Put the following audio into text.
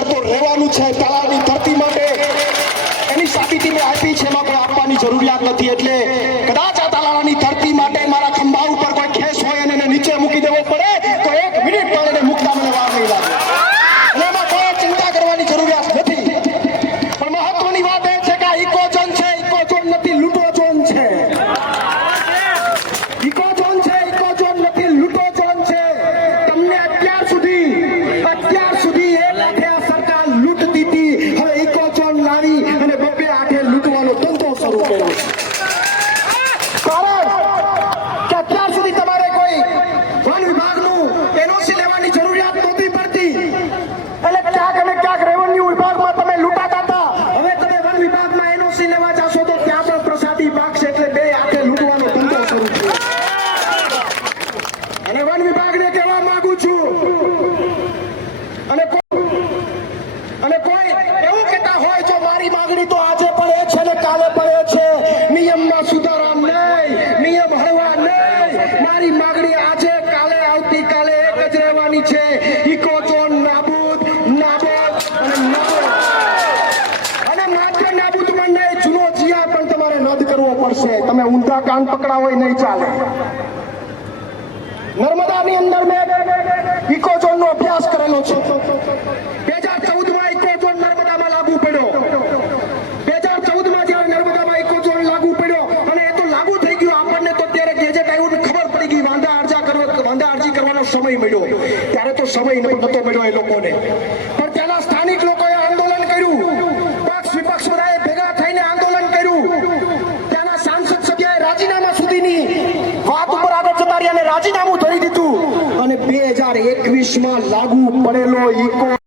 અંદર રહેવાનું છે તળાવની ધરતી માટે. એની સાબિતી મેં આપી છે, એમાં કોઈ આપવાની જરૂરિયાત નથી. એટલે કર્યો સુધી તમારે કોઈ વન વિભાગનું એનઓસી લેવાની જરૂરિયાત નહોતી પડતી. એટલે ક્યાંક અને ક્યાંક રેવન્યુ વિભાગમાં તમે લૂંટાતા હતા. હવે તમે વન વિભાગમાં એનઓસી લેવા જાશો તો ત્યાં પણ પ્રસાદી પાકશે એટલે બે હાથે લૂંટવાનો અને વન વિભાગને કહેવા માંગુ છું, અને કોઈ અને કોઈ એવું કહેતા હોય, જો મારી માંગણી તો આજે પણ એ છે ને કાલે પણ એ છે. મારી માગણી આજે કાલે આવતી કાલે એક જ રહેવાની છે. ઇકો ઝોન નાબૂદ નાબૂદ અને નાબૂદ. અને માત્ર નાબૂદમાં નહીં, જૂનો જીયા પણ તમારે રદ કરવો પડશે. તમે ઊંધા કાન પકડા હોય નહીં ચાલે. નર્મદાની અંદર મેં ઇકો ઝોનનો અભ્યાસ કરેલો છે બે હજાર ચૌદમાં ઇકો ઝોન નર્મદામાં લાગુ પડ્યો બે હજાર ચૌદમાં જ્યારે નર્મદામાં ઇકો ઝોન લાગુ પડ્યો અને એ તો લાગુ થઈ ગયું આપણને તો ત્યારે ગેજેટ આવ્યું ને ખબર પડી ગઈ વાંધા અરજા કરવા કરવાનો સમય મળ્યો, ત્યારે તો સમય નતો મળ્યો એ લોકોને. પણ ત્યાંના સ્થાનિક લોકોએ આંદોલન કર્યું. પક્ષ વિપક્ષ બધાએ ભેગા થઈને આંદોલન કર્યું. ત્યાંના સાંસદ સભ્યએ રાજીનામા સુધીની વાત ઉપર આગળ જતા રાજીનામું ધરી દીધું. અને બે હજાર એકવીસમાં લાગુ પડેલો ઇકો